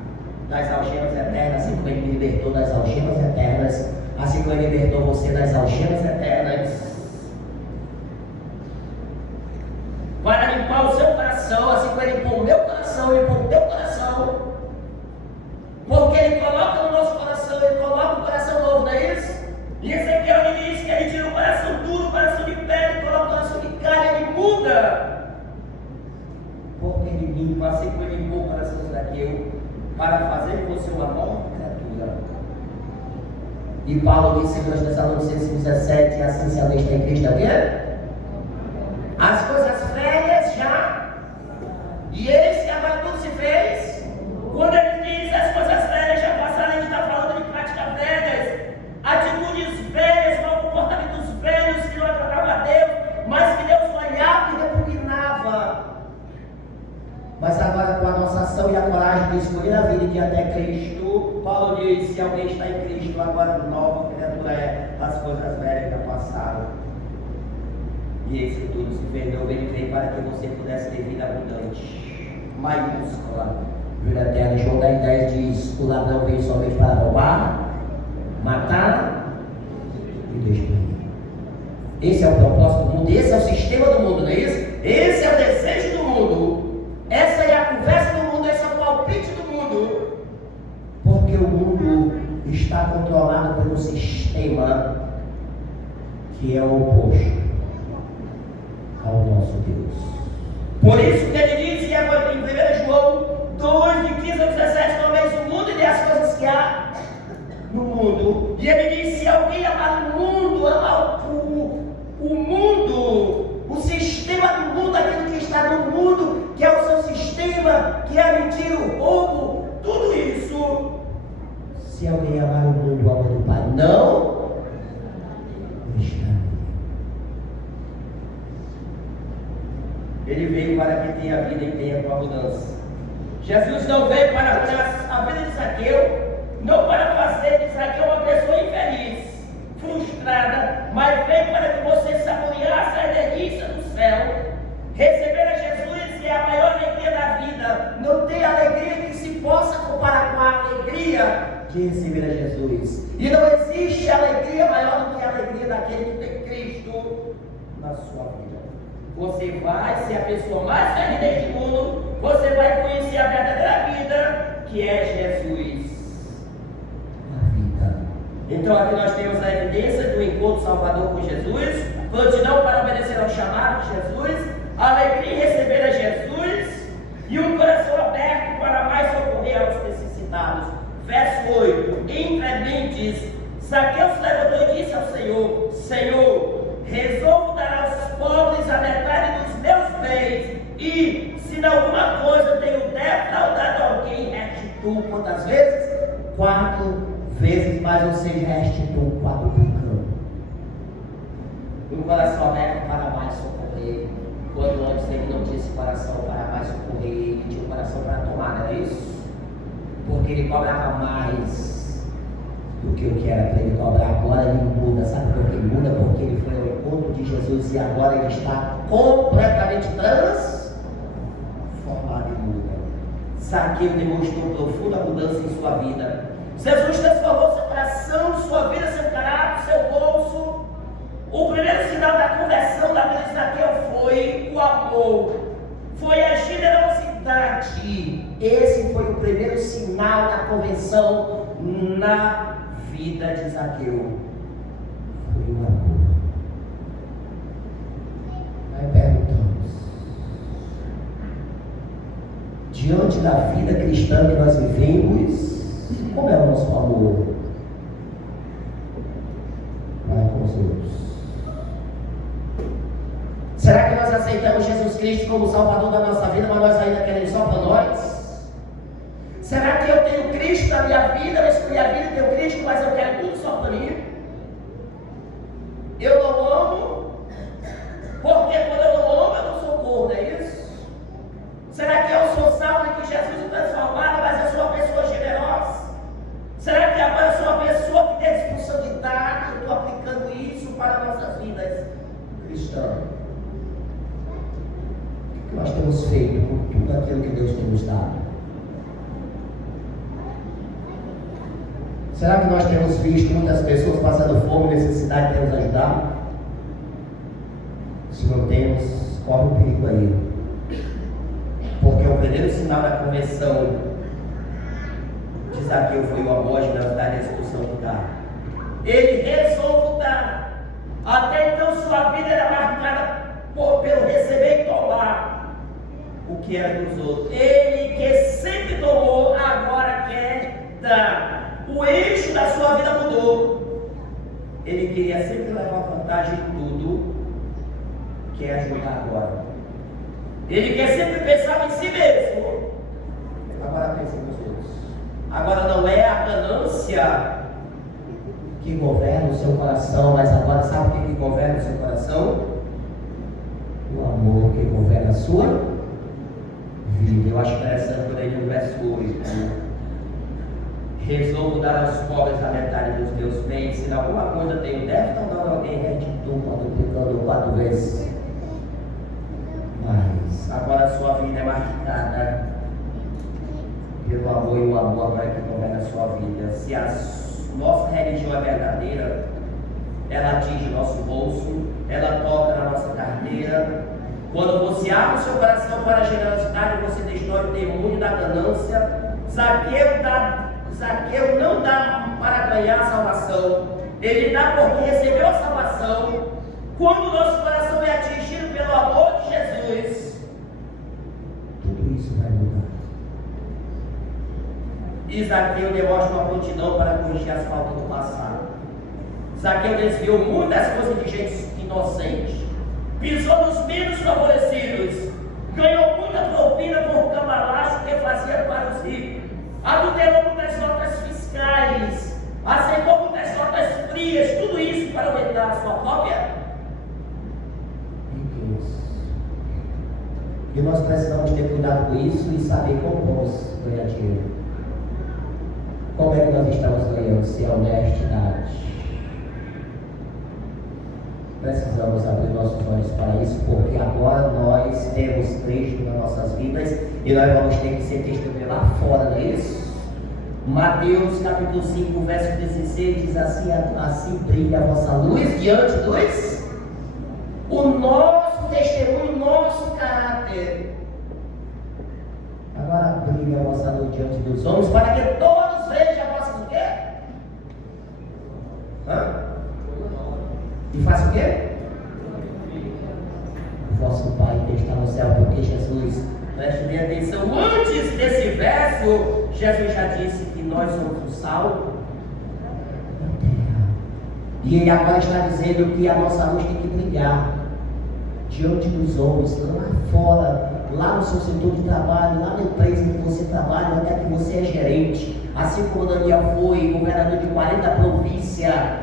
das algemas eternas, assim como Ele me libertou das algemas eternas, assim como Ele libertou você das algemas eternas, para limpar o seu coração, assim como Ele limpou o meu coração, Ele limpou o teu coração, porque Ele coloca no nosso coração, Ele coloca um coração novo, não é isso? E Ezequiel ele diz que Ele tira o coração duro, o coração de pedra, e coloca o coração vida. Porque ele limpa, assim como ele limpou o coração de Zaqueu, para fazer de você uma nova criatura. E Paulo disse em 2 Tessalonicenses 17, assim se alguém está em Cristo, é o quê? As coisas velhas já, e eis que agora tudo se fez. Quando ele diz as coisas velhas já passaram, a gente está falando de práticas velhas, atitudes velhas, mau comportamentos velhos que não agradavam a Deus, mas que Deus olhava e repugnava. Mas agora, com a nossa ação e a coragem de escolher a vida e de ir até Cristo, Paulo diz: se alguém está em Cristo, agora nova criatura é, as coisas velhas já passaram. E eis que tudo se fez novo. Ele veio para que você pudesse ter vida abundante, maiúscula, vida eterna. João 10,10 diz: o ladrão veio somente para roubar, matar e destruir. Esse é o propósito do mundo, esse é o sistema do mundo, não é isso? Esse é o desejo do mundo, essa é a conversa do mundo, esse é o palpite do mundo. Porque o mundo está controlado pelo sistema que é o oposto ao nosso Deus. Por isso que ele diz em 1 João 2, de 15 a 17, não veis o mundo e as coisas que há no mundo. E ele diz: se alguém amar o mundo, amar o mundo, o sistema do mundo, aquilo que está no mundo, que é o seu sistema, que é mentira, o roubo, tudo isso. Se alguém amar o mundo, o amor do Pai não está. Ele veio para que tenha vida e tenha com abundância. Jesus não veio para tirar a vida de Zaqueu, não para fazer de Zaqueu uma pessoa infeliz, frustrada, mas veio para que você saboreasse a delícia do céu. Receber a Jesus é a maior alegria da vida. Não tem alegria que se possa comparar com a alegria de receber a Jesus. E não existe alegria maior do que a alegria daquele que tem Cristo na sua vida. Você vai ser a pessoa mais feliz deste mundo. Você vai conhecer a verdadeira vida, que é Jesus. A vida. Então aqui nós temos a evidência do encontro salvador com Jesus, prontidão para obedecer ao chamado de Jesus, alegria em receber a Jesus e um coração aberto para mais socorrer aos necessitados. Verso 8: inclementes, Zaqueu se levantou e disse ao Senhor: Senhor, resolvo dar aos pobres a metade dos meus bens, e se em alguma coisa tenho defraudado alguém, restituo quantas vezes? 4 vezes mais, ou seja, restituo quadruplicando. Um coração aberto para mais socorrer. Quando antes ele não tinha esse coração para mais socorrer, ele tinha um coração para tomar, não é isso? Porque ele cobrava mais do que o que era para ele cobrar. Agora ele muda. Sabe por que ele muda? Porque ele foi ao encontro de Jesus e agora ele está completamente transformado e muda. Zaqueu demonstrou profunda mudança em sua vida. Jesus transformou seu coração, sua vida, seu caráter, seu bolso. O primeiro sinal da conversão da vida de Zaqueu foi o amor, foi a generosidade. Esse foi o primeiro sinal da conversão na vida de Zaqueu. Foi o amor. Aí perguntamos: diante da vida cristã que nós vivemos, como é o nosso amor para com os outros? Será que nós aceitamos Jesus Cristo como Salvador da nossa vida, mas nós ainda queremos só para nós? Será que eu tenho Cristo na minha vida, eu escolhi a vida, tenho Cristo, mas eu quero tudo só para mim? Eu não amo, porque quando eu não amo, eu não sou corno, é isso? Será que eu sou salvo e que Jesus me transformado, mas eu sou uma pessoa generosa? Será que agora eu sou uma pessoa que tem responsabilidade? Eu estou aplicando isso para nossas vidas cristãs. O que nós temos feito com tudo aquilo que Deus tem nos dado? Será que nós temos visto muitas pessoas passando fome, necessidade de temos ajudado? Se não temos, corre um perigo aí. Porque o primeiro sinal da conversão de Zaqueu foi o amor, a generosidade e a disposição de dar. Ele resolveu dar. Até então sua vida era marcada pelo receber e tomar. que era dos outros. Ele que sempre tomou, agora quer dar. O eixo da sua vida mudou. Ele queria sempre levar vantagem em tudo, quer ajudar agora. Ele quer sempre pensar em si mesmo. Agora pensa nos outros. Agora não é a ganância que governa o seu coração, mas agora sabe o que governa o seu coração? O amor que governa a sua vida. Eu acho interessante quando ele no verso 8. Resolvo dar aos pobres a metade dos meus bens. Se alguma coisa tenho deve, não dando alguém retidão, multiplicando 4 vezes. Mas agora a sua vida é marcada pelo amor, e o amor agora que governa a sua vida. Se a nossa religião é verdadeira, ela atinge nosso bolso, ela toca na nossa carteira. Quando você abre o seu coração para a generosidade, você destrói o demônio da ganância. Zaqueu não dá para ganhar a salvação, ele dá porque recebeu a salvação. Quando o nosso coração é atingido pelo amor de Jesus, tudo isso vai mudar. E Zaqueu demonstra uma prontidão para corrigir as faltas do passado. Zaqueu desviou muitas coisas de gente inocente, pisou nos menos favorecidos, ganhou muita propina por cambalacho que fazia para os ricos, adulterou muitas notas fiscais, aceitou muitas notas frias, tudo isso para aumentar a sua própria riqueza. E nós precisamos ter cuidado com isso e saber como vamos ganhar dinheiro. Como é que nós estamos ganhando? Se é honestidade. Precisamos abrir nossos olhos para isso, porque agora nós temos Cristo nas nossas vidas e nós vamos ter que ser testemunha lá fora, não é isso? Mateus capítulo 5, verso 16 diz assim: assim brilha a vossa luz diante dos, o nosso testemunho, o nosso caráter. Agora brilha a vossa luz diante dos homens, para que todos vejam a vossa o quê? E faça o quê? O vosso Pai que está no céu, porque Jesus, preste bem atenção, antes desse verso, Jesus já disse que nós somos o sal da terra. E ele agora está dizendo que a nossa luz tem que brilhar diante dos homens, lá fora, lá no seu setor de trabalho, lá na empresa que você trabalha, até que você é gerente, assim como Daniel foi governador de 40 províncias.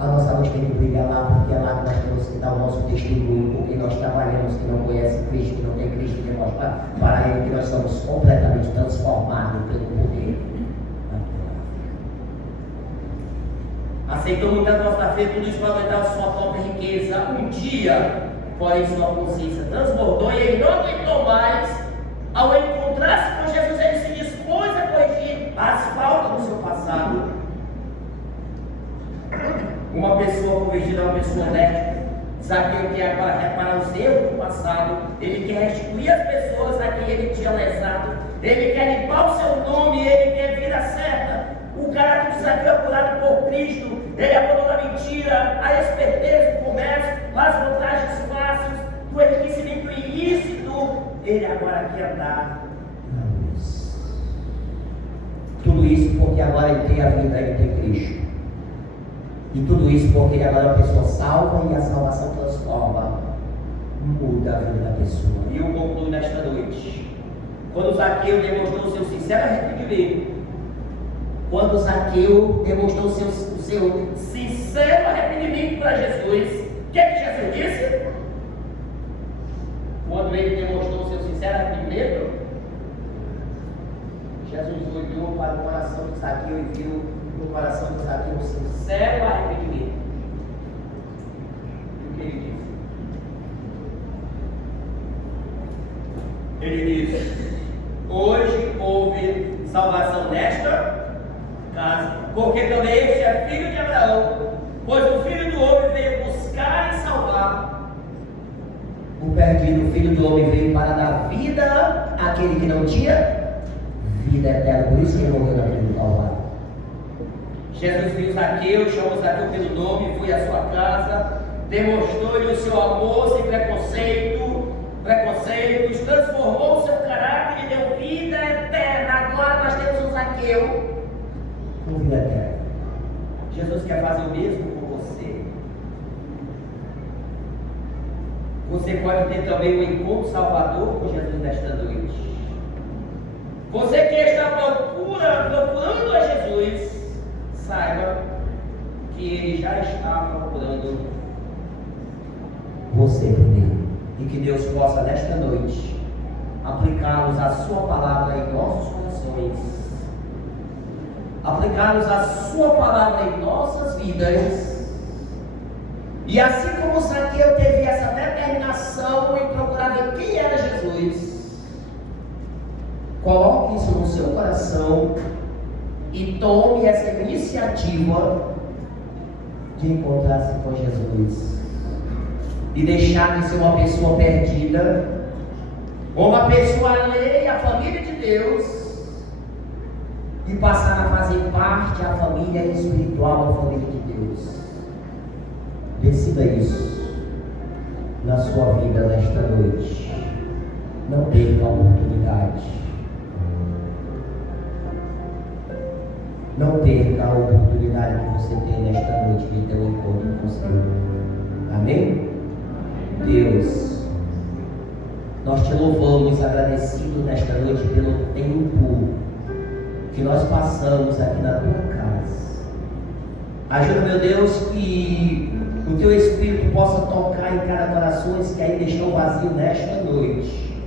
A nossa luz tem que brilhar lá, porque é lá que nós temos que dar o nosso testemunho, porque nós trabalhamos que não conhece Cristo, que não tem Cristo, que mostrar para Ele que nós somos completamente transformados pelo poder. Aceitou muita nossa fé, tudo isso para aumentar a sua própria riqueza. Um dia, porém, sua consciência transbordou e ele não aguentou mais. Ao encontrar-se com Jesus, ele se dispôs a corrigir as faltas do seu passado. Uma pessoa convertida é uma pessoa honesta. Zaqueu quer agora reparar os erros do passado. Ele quer restituir as pessoas a quem ele tinha lesado. Ele quer limpar o seu nome. Ele quer vida certa. O caráter de Zaqueu é curado por Cristo. Ele abandona a mentira, a esperteza, o comércio, as vantagens fáceis, do enriquecimento ilícito. Ele agora quer andar na luz. Tudo isso porque agora ele tem a vida, ele tem Cristo. E tudo isso porque ele agora é uma pessoa salva e a salvação transforma, muda a vida da pessoa. E eu concluo nesta noite. Quando Zaqueu demonstrou o seu sincero arrependimento, quando Zaqueu demonstrou o seu sincero arrependimento para Jesus, o que é que Jesus disse? Quando ele demonstrou o seu sincero arrependimento, Jesus olhou para o coração de Zaqueu e viu no coração de Zaqueu um sincero arrependimento. E o que ele disse? Ele disse: hoje houve salvação nesta casa, porque também este é filho de Abraão, pois o Filho do Homem veio buscar e salvar o perdido. O Filho do Homem veio para dar vida àquele que não tinha vida eterna, por isso que ele morreu na cruz do Calvário. Jesus viu Zaqueu, chamou Zaqueu pelo nome, foi à sua casa, demonstrou-lhe o seu amor sem preconceitos, transformou Zaqueu com vida eterna. Jesus quer fazer o mesmo com você. Você pode ter também um encontro salvador com Jesus nesta noite. Você que está procurando a Jesus, saiba que Ele já está procurando você primeiro. E que Deus possa nesta noite aplicar-nos a sua palavra em nossos corações, aplicar-nos a sua palavra em nossas vidas. E assim como Zaqueu teve essa determinação em procurar ver quem era Jesus, coloque isso no seu coração e tome essa iniciativa de encontrar-se com Jesus e deixar de ser uma pessoa perdida, ou uma pessoa alheia à família de Deus, e passar a fazer parte da família espiritual da família de Deus. Decida isso na sua vida nesta noite. Não perca a oportunidade. Não perca a oportunidade que você tem nesta noite de ter um encontro com o Senhor. Amém? Deus, nós te louvamos agradecido nesta noite pelo tempo que nós passamos aqui na tua casa. Ajuda, meu Deus, que o teu Espírito possa tocar em cada coração que ainda estão vazios nesta noite.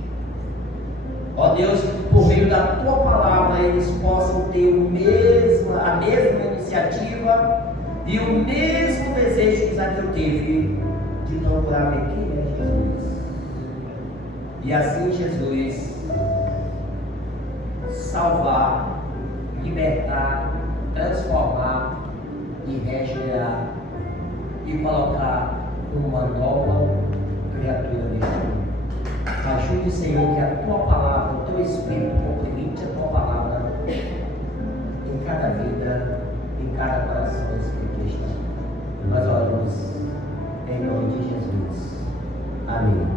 Ó Deus, que por meio da tua palavra eles possam ter a mesma iniciativa e o mesmo desejo que Zaqueu teve de procurar ver quem é Jesus. E assim, Jesus, salvar, libertar, transformar e regenerar e colocar uma nova criatura neste mundo. Ajude, Senhor, que a tua palavra, o teu Espírito complemente a tua palavra em cada vida, em cada coração espiritual. Nós oramos em nome de Jesus. Amém.